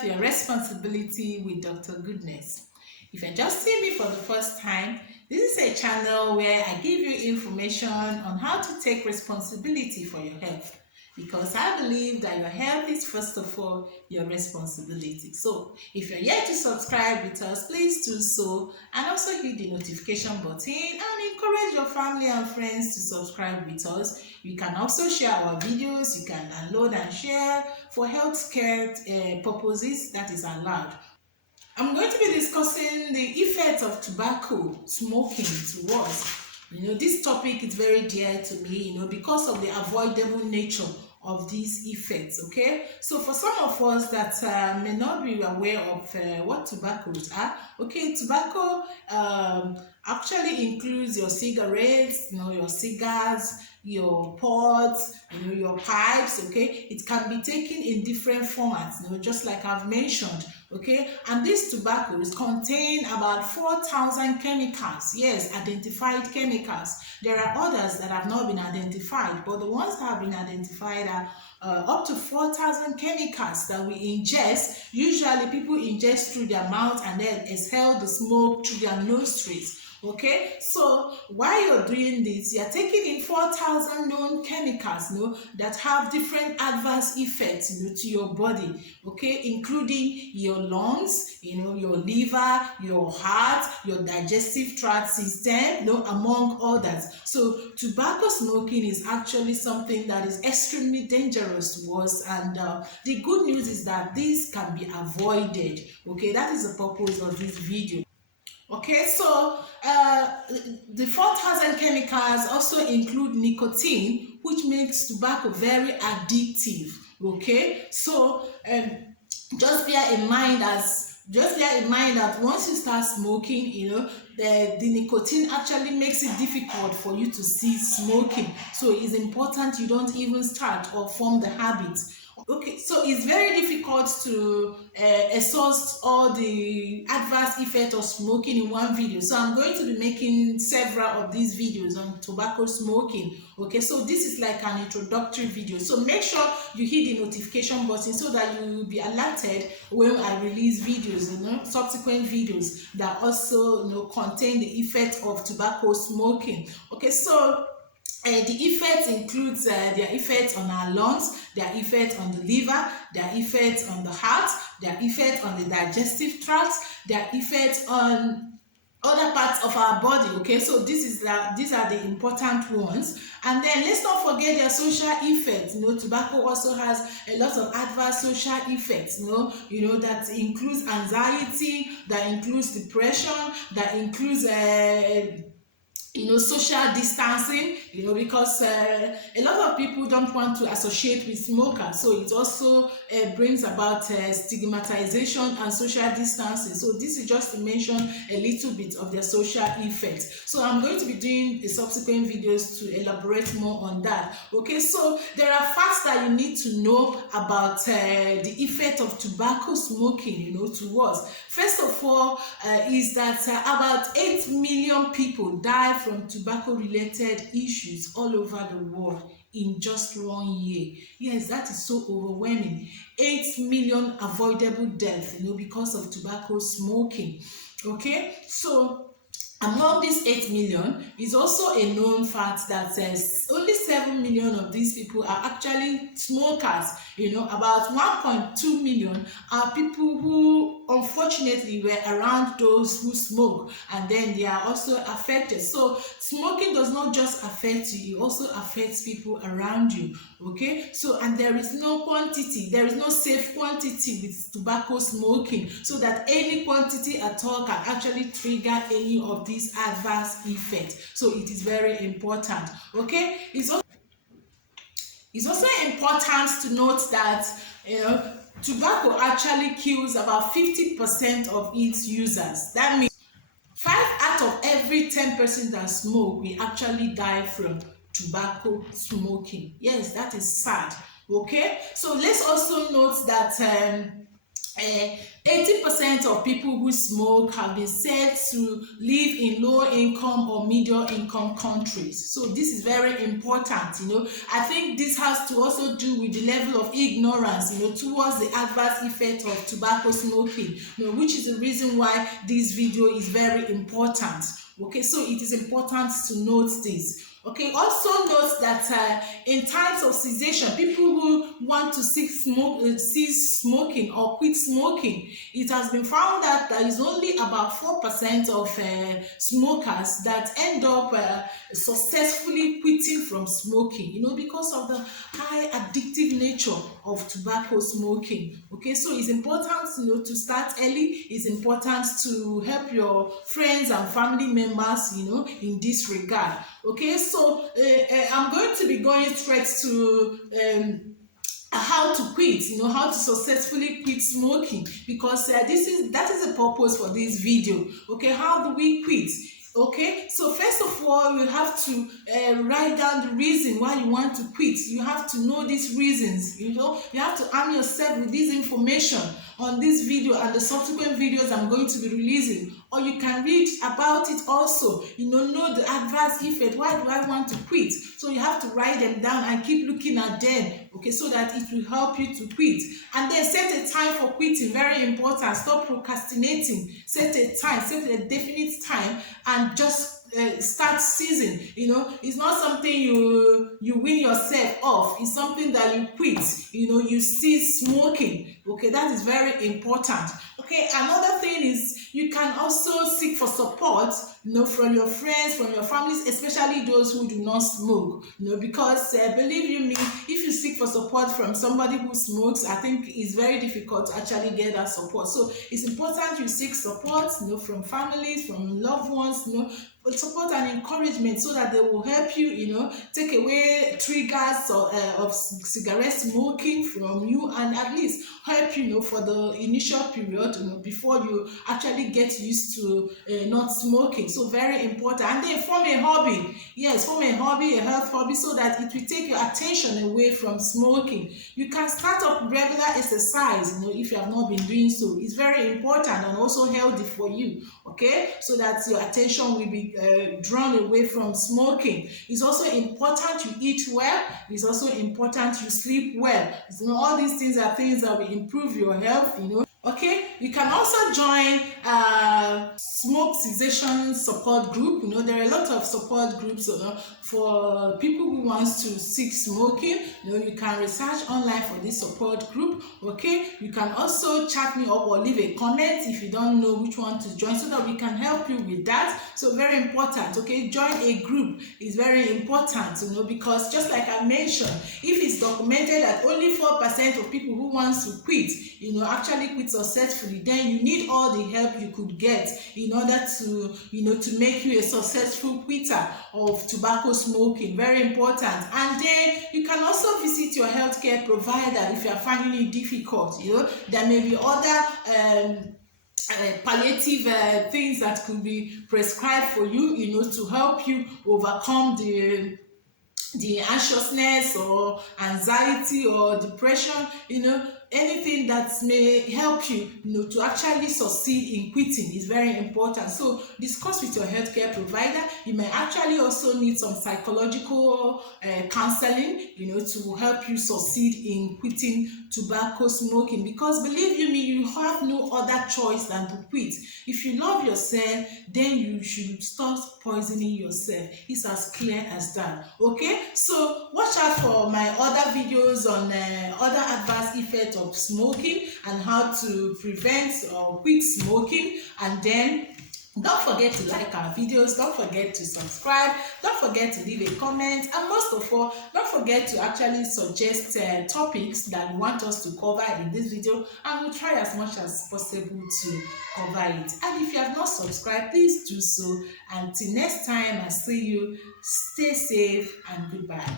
Health, Your Responsibility with Dr. Goodness. If you're just seeing me for the first time, this is a channel where I give you information on how to take responsibility for your health. Because I believe that your health is first of all your responsibility. So if you're yet to subscribe with us, please do so, and also hit the notification button and encourage your family and friends to subscribe with us. You can also share our videos, you can download and share for healthcare purposes, that is allowed. I'm going to be discussing the effects of tobacco smoking to us. This topic is very dear to me, because of the avoidable nature of these effects, okay? So for some of us that may not be aware of what tobaccos are, okay, tobacco actually includes your cigarettes, your cigars, your pods, your pipes, okay? It can be taken in different formats, just like I've mentioned, okay? And these tobaccos contain about 4,000 chemicals, yes, identified chemicals. There are others that have not been identified, but the ones that have been identified are up to 4,000 chemicals that we ingest. Usually people ingest through their mouth and then exhale the smoke through their nostrils. Okay, so while you're doing this, you're taking in 4,000 known chemicals, that have different adverse effects, to your body, okay, including your lungs, your liver, your heart, your digestive tract system, among others. So tobacco smoking is actually something that is extremely dangerous to us, and the good news is that this can be avoided. Okay, that is the purpose of this video. Okay, so the 4,000 chemicals also include nicotine, which makes tobacco very addictive. Okay, so just bear in mind that once you start smoking, the nicotine actually makes it difficult for you to cease smoking. So it's important you don't even start or form the habit. Okay, so it's very difficult to exhaust all the adverse effects of smoking in one video. So I'm going to be making several of these videos on tobacco smoking. Okay, so this is like an introductory video. So make sure you hit the notification button so that you will be alerted when I release videos, subsequent videos that also contain the effect of tobacco smoking. Okay, so the effects includes their effects on our lungs, their effect on the liver, their effect on the heart, their effect on the digestive tract, their effect on other parts of our body. Okay, so these are the important ones. And then let's not forget their social effects. Tobacco also has a lot of adverse social effects, that includes anxiety, that includes depression, that includes social distancing, because a lot of people don't want to associate with smokers, so it also brings about stigmatization and social distancing. So this is just to mention a little bit of their social effects. So I'm going to be doing subsequent videos to elaborate more on that. Okay, so there are facts that you need to know about the effect of tobacco smoking, to us. First of all, is that about 8 million people die from tobacco-related issues all over the world in just 1 year. Yes, that is so overwhelming. 8 million avoidable deaths, because of tobacco smoking. Okay, so among these 8 million is also a known fact that only 7 million of these people are actually smokers. About 1.2 million are people who unfortunately were around those who smoke, and then they are also affected. So smoking does not just affect you, it also affects people around you. Okay, so and there is no safe quantity with tobacco smoking, so that any quantity at all can actually trigger any of these adverse effects. So it is very important. Okay, it's also important to note that tobacco actually kills about 50% of its users. That means 5 out of every 10 persons that smoke will actually die from tobacco smoking. Yes, that is sad. Okay, so let's also note that 80% of people who smoke have been said to live in low income or medium income countries. So this is very important. I think this has to also do with the level of ignorance, towards the adverse effect of tobacco smoking, which is the reason why this video is very important. Okay, so it is important to note this. Okay, also note that in times of cessation, people who want to cease smoking or quit smoking, it has been found that there is only about 4% of smokers that end up successfully quitting from smoking, because of the high addictive nature of tobacco smoking. Okay, so it's important, to start early. It's important to help your friends and family members, in this regard. Okay, so I'm going to be going straight to how to quit, how to successfully quit smoking, because that is the purpose for this video. Okay, how do we quit? Okay, so first of all, you have to write down the reason why you want to quit. You have to know these reasons. You have to arm yourself with this information on this video and the subsequent videos I'm going to be releasing. Or you can read about it also, know the adverse effect. Why do I want to quit? So you have to write them down and keep looking at them, okay, so that it will help you to quit. And then set a time for quitting, very important. Stop procrastinating. Set a time, set a definite time, and just start season. It's not something you win yourself off. It's something that you quit. You cease smoking. Okay, that is very important. Okay, another thing is you can also seek for support, from your friends, from your families, especially those who do not smoke. Because believe you me, if you seek for support from somebody who smokes, I think it's very difficult to actually get that support. So it's important you seek support, from families, from loved ones, support and encouragement, so that they will help you, take away triggers of cigarette smoking from you, and at least help you, for the initial period, before you actually get used to not smoking. So very important. And then form a hobby. Yes, form a hobby, a health hobby, so that it will take your attention away from smoking. You can start up regular exercise, if you have not been doing so. It's very important and also healthy for you. Okay, so that your attention will be drawn away from smoking. It's also important you eat well. It's also important you sleep well. All these things are things that will improve your health. Okay, you can also join smoke cessation support group. There are a lot of support groups for people who wants to cease smoking. You can research online for this support group. Okay, you can also chat me up or leave a comment if you don't know which one to join, so that we can help you with that. So very important. Okay, join a group is very important, because just like I mentioned, if it's documented that only 4% of people who wants to quit, actually quit successfully, then you need all the help you could get in order to to make you a successful quitter of tobacco smoking. Very important. And then you can also visit your healthcare provider if you are finding it difficult. There may be other palliative things that could be prescribed for you, to help you overcome the anxiousness or anxiety or depression, anything that may help you, to actually succeed in quitting is very important. So discuss with your healthcare provider. You may actually also need some psychological counseling, to help you succeed in quitting tobacco smoking, because believe you me, you have no other choice than to quit. If you love yourself, then you should stop poisoning yourself. It's as clear as that. Okay, so watch out for my other videos on other adverse effects of smoking and how to prevent or quit smoking. And then don't forget to like our videos, don't forget to subscribe, don't forget to leave a comment, and most of all, don't forget to actually suggest topics that you want us to cover in this video, and we'll try as much as possible to cover it. And if you have not subscribed, please do so. Until next time, I see you. Stay safe and goodbye.